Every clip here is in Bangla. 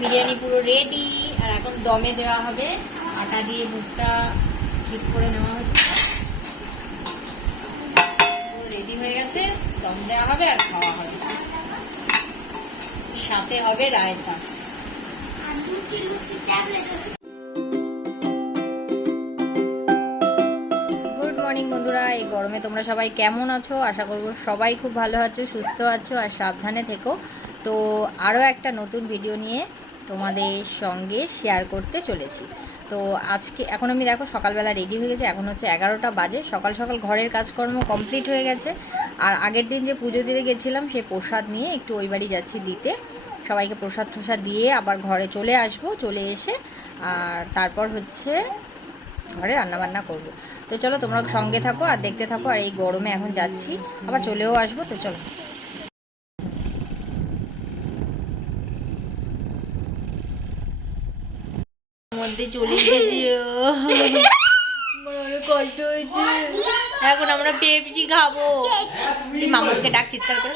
বিরিয়ানি পুরো রেডি আর এখন দমে দেওয়া হবে। আটা দিয়ে বুটটা ঠিক করে নেওয়া হচ্ছে। রেডি হয়ে গেছে দম দেওয়া হবে আর খাওয়া হবে। সাথে হবে রায়তা গুড মর্নিং বন্ধুরা এই গরমে তোমরা সবাই কেমন আছো? আশা করব সবাই খুব ভালো আছো সুস্থ আছো আর সাবধানে থেকো। তো আরও একটা নতুন ভিডিও নিয়ে তোমাদের সঙ্গে শেয়ার করতে চলেছি। তো আজকে, এখন আমি দেখো সকালবেলা রেডি হয়ে গেছে, এখন হচ্ছে এগারোটা বাজে। সকাল সকাল ঘরের কাজকর্ম কমপ্লিট হয়ে গেছে। আর আগের দিন যে পুজো দিতে গেছিলাম সেই প্রসাদ নিয়ে একটু ওই বাড়ি যাচ্ছি দিতে। সবাইকে প্রসাদ টসাদ দিয়ে আবার ঘরে চলে আসব, চলে এসে, আর তারপর হচ্ছে ঘরে রান্নাবান্না করব। তো চলো তোমরা সঙ্গে থাকো আর দেখতে থাকো, আর এই গরমে এখন যাচ্ছি। আবার চলেও আসব, তো চলো। মধ্যে চলে গেছি অনেক কষ্ট হয়েছে। এখন আমরা পেপসি খাব। মামাকে মামুকে ডাক চিৎকার করে।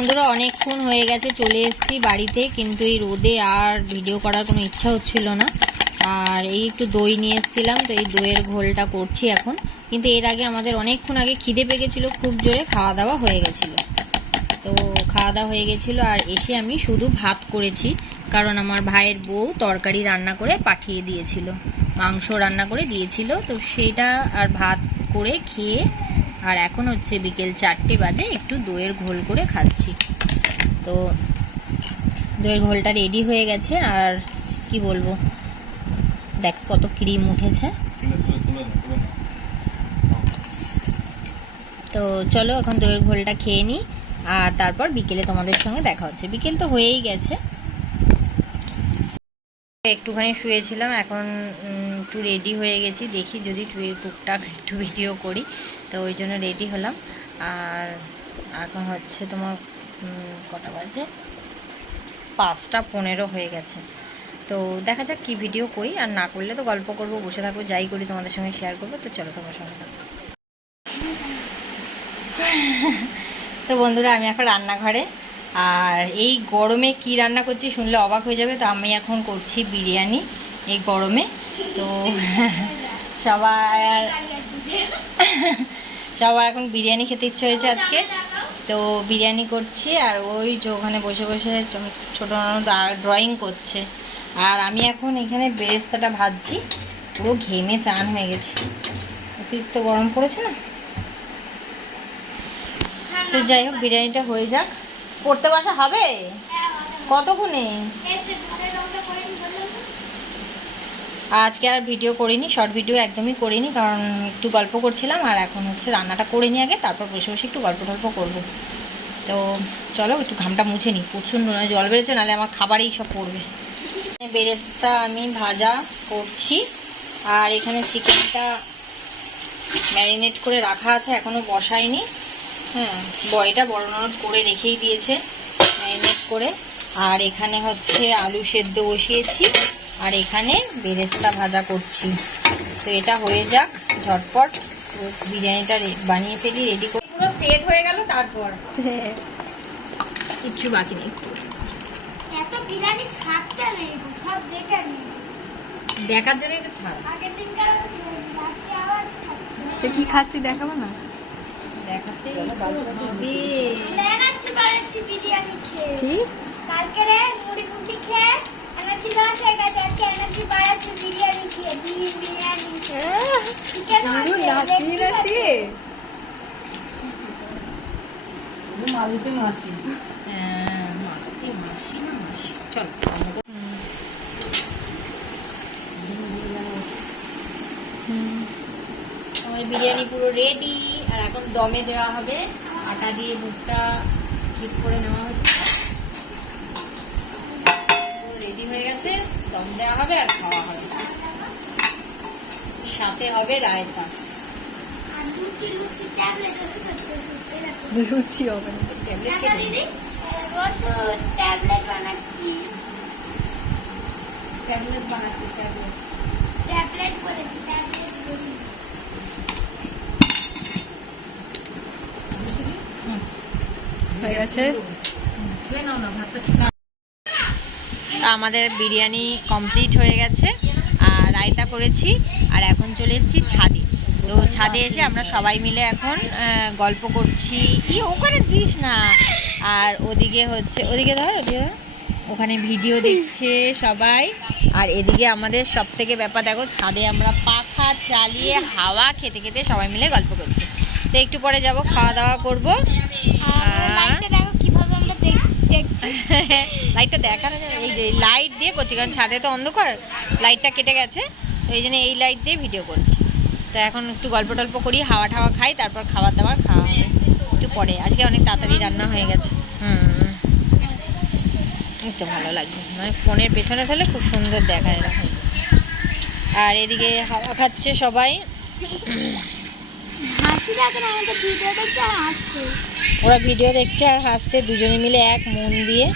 বন্ধুরা, অনেকক্ষণ হয়ে গেছে, চলে এসেছি বাড়িতে, কিন্তু এই রোদে আর ভিডিও করার কোনো ইচ্ছা হচ্ছিল না। আর এই একটু দই নিয়ে এসেছিলাম, তো এই দইয়ের ঘোলটা করছি এখন। কিন্তু এর আগে আমাদের অনেকক্ষণ আগে খিদে পেয়ে গেছিল খুব জোরে খাওয়া দাওয়া হয়ে গেছিল। তো খাওয়া দাওয়া হয়ে গেছিল, আর এসে আমি শুধু ভাত করেছি, কারণ আমার ভাইয়ের বউ তরকারি রান্না করে পাঠিয়ে দিয়েছিল, মাংস রান্না করে দিয়েছিল। তো সেটা আর ভাত করে খেয়ে আর এখন হচ্ছে বিকেল চারটে বাজে একটু দইয়ের ঘোল করে খাচ্ছি। তো দইয়ের ঘোলটা রেডি হয়ে গেছে আর কি বলব? দেখ কত ক্রিম উঠেছে। তো চলো এখন দইয়ের ঘোলটা খেয়ে নিই আর তারপর বিকেলে তোমাদের সঙ্গে দেখা হচ্ছে। বিকেল তো হয়েই গেছে। একটুখানি শুয়েছিলাম এখন একটু রেডি হয়ে গেছি দেখি যদি টুকটাক একটু ভিডিও করি। ওই জন্য রেডি হলাম। আর এখন হচ্ছে তোমার কটা বাজে? পাঁচটা পনেরো হয়ে গেছে। তো দেখা যাক কি ভিডিও করি। আর না করলে তো গল্প করব, বসে থাকব, যাই করি তোমাদের সঙ্গে শেয়ার করব। তো চলো তোমার সঙ্গে থাকো। তো বন্ধুরা, আমি এখন রান্নাঘরে। আর এই গরমে কি রান্না করছি শুনলে অবাক হয়ে যাবে। তো আমি এখন করছি বিরিয়ানি এই গরমে। তো সবাই আর সবার এখন বিরিয়ানি খেতে ইচ্ছে হয়েছে আজকে। তো বিরিয়ানি করছি আর ওই যে ওখানে বসে বসে ছোটো ড্রয়িং করছে। আর আমি এখন এখানে বেরেস্তাটা ভাজছি। পুরো ঘেমে চান হয়ে গেছে। অতিরিক্ত গরম পড়েছে না? তো যাই হোক বিরিয়ানিটা হয়ে যাক। পড়তে বসা হবে? কতক্ষণে? আজকে আর ভিডিও করিনি শর্ট ভিডিও একদমই করিনি, কারণ একটু গল্প করছিলাম আর এখন হচ্ছে রান্নাটা করে নিই আগে, তারপর বসে বসে একটু গল্প টল্প করব। তো চলো একটু ঘামটা মুছে নিই, প্রচণ্ড নয় জল বেড়েছে নাহলে আমার খাবারেই সব পড়বে। বেরেস্তা আমি ভাজা করছি, আর এখানে চিকেনটা ম্যারিনেট করে রাখা আছে এখনও বসাইনি। হ্যাঁ বড়িটা বড় নরদ করে রেখেই দিয়েছে, ম্যারিনেট করে। আর এখানে হচ্ছে আলু সেদ্ধ বসিয়েছি। আর এখানে বেরেস্তা ভাজা করছি। তো এটা হয়ে যাক ঝটপট তো বিরিয়ানিটা রে- বানিয়ে ফেলি রেডি করে পুরো সেট হয়ে গেল তারপর। কিচ্ছু বাকি নেই। এত বিরিয়ানি ছাড়তে নেই সব দেখে নিই দেখার জন্যই তো ছাড়। আজকে আবার তো কি খাচ্ছি দেখাবো না? দেখাতে হবে। বাড়াচ্ছি বিরিয়ানি খেয়ে। কি? কালকে রে মুড়ি মুড়ি খেয়ে এনার্জি হয়ে গেছে বিরিয়ানি পুরো রেডি আর এখন দমে দেওয়া হবে। আটা দিয়ে বুটটা ঠিক করে নেওয়া হচ্ছে। রেডি হয়ে গেছে, দম দেওয়া হবে আর খাওয়া হবে। সাথে হবে রায়তা লুচি হবে না। ট্যাবলেট দেখা খেতে দিদি? ওষুধ ট্যাবলেট বানাচ্ছি। ট্যাবলেট বানাচ্ছি ট্যাবলেট। ট্যাবলেট বলেছি ট্যাবলেট হয়ে গেছে? আমাদের বিরিয়ানি কমপ্লিট হয়ে গেছে। রায়তা করেছি আর এখন চলে এসেছি ছাদে। তো ছাদে এসে আমরা সবাই মিলে এখন গল্প করছি। কি ওখানে দিস না। আর ওদিকে হচ্ছে ওদিকে ধর ওদিকে ওখানে ভিডিও দেখছে সবাই। আর এদিকে আমাদের সব থেকে ব্যাপার দেখো ছাদে আমরা পাখা চালিয়ে হাওয়া খেতে খেতে সবাই মিলে গল্প করছি। তো একটু পরে যাব খাওয়া দাওয়া করব আর লাইটটা দেখো কীভাবে আমরা দেখ- দেখছি লাইটটা দেখানো যাবে। এই যে লাইট দিয়ে করছি, কারণ ছাদে তো অন্ধকার লাইটটা কেটে গেছে তো এই জন্য এই লাইট দিয়ে ভিডিও করছি। তো এখন একটু গল্প টল্প করি, হাওয়া ঠাওয়া খাই, তারপর খাবার দাবার খাওয়া হবে। একটু পরে, আজকে অনেক তাড়াতাড়ি রান্না হয়ে গেছে। হুম। একটু ভালো লাগছে। মানে ফোনের পেছনে থাকলে খুব সুন্দর দেখায় এরকম। আর এদিকে হাওয়া খাচ্ছে সবাই। ওরা ভিডিও দেখছে আর হাসছে দুজনে মিলে এক মন দিয়ে।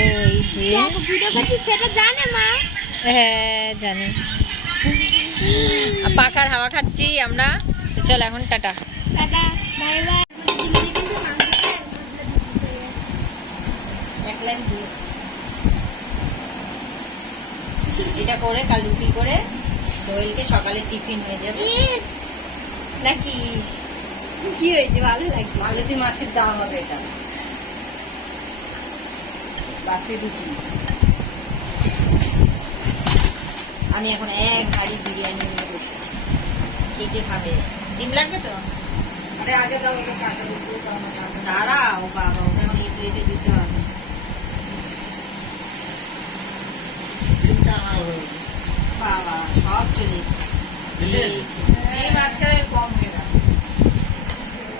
ওই যে। ভিডিও করছি সেটা জানে মা। হ্যাঁ জানি। পাখার হাওয়া খাচ্ছি আমরা। চল এখন টাটা। Tata bye by. এটা করে কাল রুটি করে দোয়েলকে সকালে টিফিন হয়ে যাবে। নাকি কি হয়েছে? ভালো লাগছে মালতী মাসির দাম হবে এটা। বাসি রুটি আমি এখন এক হাড়ি বিরিয়ানি নিয়ে বসেছি। কে কে খাবে? ডিম লাগবে তো? আরে আগে দাও না কাটা। দাঁড়াও বাবা ওকে এখন এই প্লেটে দিতে হবে। বাবা সব চলে এসেছে।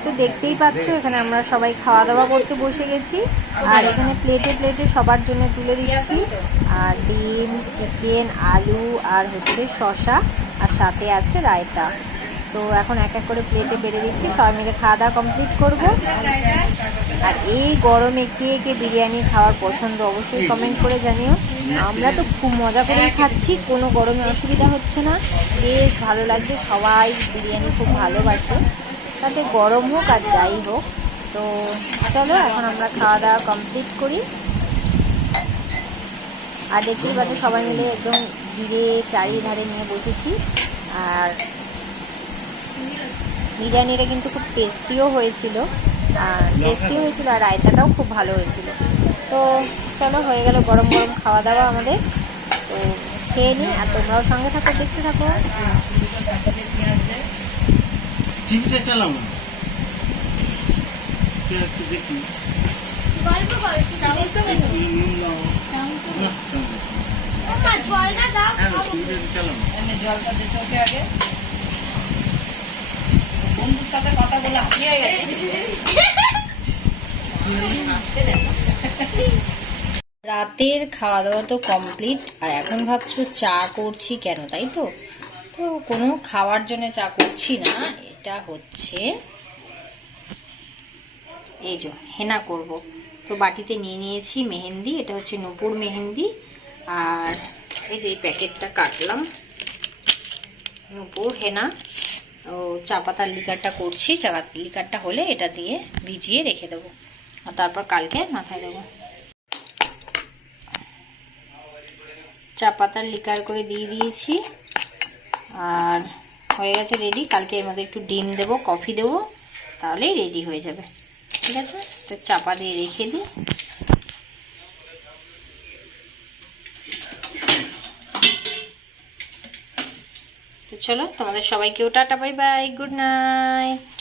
তো দেখতেই পাচ্ছ, এখানে আমরা সবাই খাওয়া দাওয়া করতে বসে গেছি। আর এখানে প্লেটে প্লেটে সবার জন্য তুলে দিচ্ছি। আর ডিম চিকেন আলু, আর হচ্ছে শশা আর সাথে আছে রায়তা। তো এখন এক এক করে প্লেটে বেড়ে দিচ্ছি। সবাই মিলে খাওয়া দাওয়া কমপ্লিট করব। আর এই গরমে কে কে বিরিয়ানি খাওয়ার পছন্দ অবশ্যই কমেন্ট করে জানিও। আমরা তো খুব মজা করেই খাচ্ছি, কোনো গরমে অসুবিধা হচ্ছে না। বেশ ভালো লাগছে, সবাই বিরিয়ানি খুব ভালোবাসে। তাতে গরম হোক আর যাই হোক। তো চলো, এখন আমরা খাওয়া দাওয়া কমপ্লিট করি। আর দেখতেই পাচ্ছ সবাই মিলে একদম ঘিরে চারিধারে নিয়ে বসেছি। আর বিরিয়ানিটা কিন্তু খুব টেস্টিও হয়েছিল আর টেস্টি হয়েছিল আর রায়তাটাও খুব ভালো হয়েছিল। তো চলো হয়ে গেল গরম গরম খাওয়া দাওয়া আমাদের। তো খেয়ে নিই আর তোমরাও সঙ্গে থাকো দেখতে থাকো। টিভিটা চালাও একটু দেখি। জলটা দাও হ্যাঁ জলটা দিতে আগে। বন্ধুর সাথে কথা বলে হারিয়ে গেছে রাতের খাওয়া দাওয়া তো কমপ্লিট আর এখন ভাবছ চা করছি কেন, তাই তো? তো কোনো খাওয়ার জন্য চা করছি না, এটা হচ্ছে এই যে, হেনা করব। তো বাটিতে নিয়ে নিয়েছি মেহেন্দি, এটা হচ্ছে নূপুর মেহেন্দি, আর এই যে এই প্যাকেটটা কাটলাম। নূপুর, হেনা। চা পাতার লিকারটা করছি, চা লিকারটা হলে এটা দিয়ে ভিজিয়ে রেখে দেবো। আর তারপর কালকে মাথায় দেবো। চা পাতার লিকার করে দিয়ে দিয়েছি। আর হয়ে গেছে রেডি কালকে এর মধ্যে একটু ডিম দেবো কফি দেবো, তাহলেই রেডি হয়ে যাবে। ঠিক আছে? তো চাপা দিয়ে রেখে দিই। চলো তোমাদের সবাইকেও tata bye bye good night.